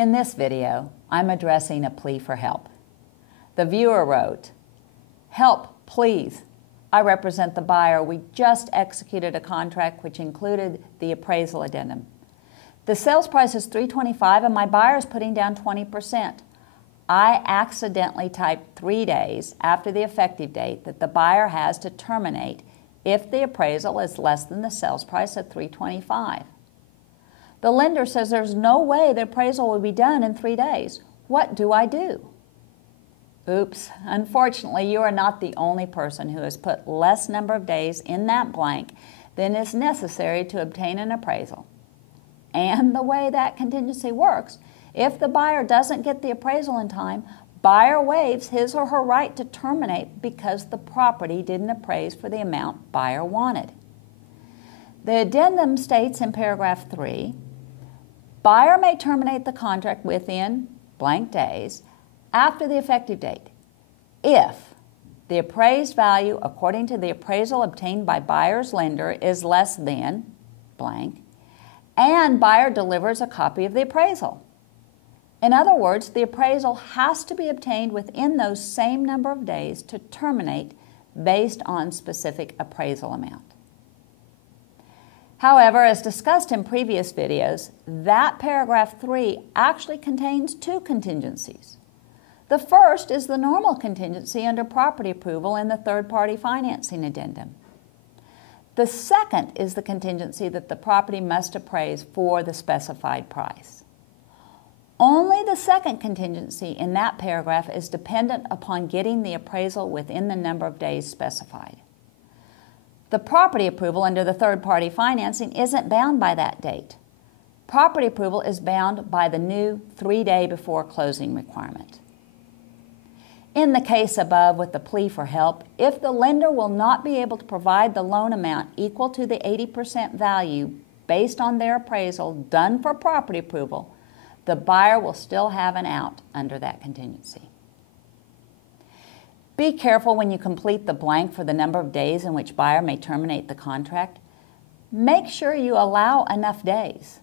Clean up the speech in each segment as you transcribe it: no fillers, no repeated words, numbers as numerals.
In this video, I'm addressing a plea for help. The viewer wrote, "Help, please. I represent the buyer. We just executed a contract which included the appraisal addendum. The sales price is $325 and my buyer is putting down 20%. I accidentally typed 3 days after the effective date that the buyer has to terminate if the appraisal is less than the sales price of $325. The lender says there's no way the appraisal will be done in 3 days. What do I do?" Oops, unfortunately, you are not the only person who has put less number of days in that blank than is necessary to obtain an appraisal. And the way that contingency works, if the buyer doesn't get the appraisal in time, buyer waives his or her right to terminate because the property didn't appraise for the amount buyer wanted. The addendum states in paragraph 3, buyer may terminate the contract within blank days after the effective date if the appraised value according to the appraisal obtained by buyer's lender is less than blank and buyer delivers a copy of the appraisal. In other words, the appraisal has to be obtained within those same number of days to terminate based on specific appraisal amount. However, as discussed in previous videos, that paragraph 3 actually contains 2 contingencies. The first is the normal contingency under property approval in the third-party financing addendum. The second is the contingency that the property must appraise for the specified price. Only the second contingency in that paragraph is dependent upon getting the appraisal within the number of days specified. The property approval under the third-party financing isn't bound by that date. Property approval is bound by the new 3-day before closing requirement. In the case above with the plea for help, if the lender will not be able to provide the loan amount equal to the 80% value based on their appraisal done for property approval, the buyer will still have an out under that contingency. Be careful when you complete the blank for the number of days in which buyer may terminate the contract. Make sure you allow enough days.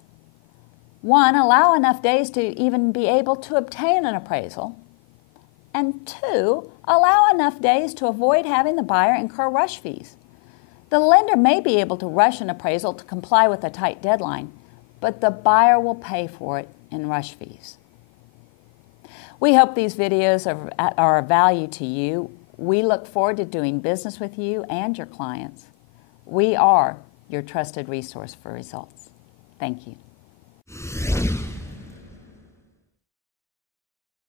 1, allow enough days to even be able to obtain an appraisal. And 2, allow enough days to avoid having the buyer incur rush fees. The lender may be able to rush an appraisal to comply with a tight deadline, but the buyer will pay for it in rush fees. We hope these videos are of value to you. We look forward to doing business with you and your clients. We are your trusted resource for results. Thank you.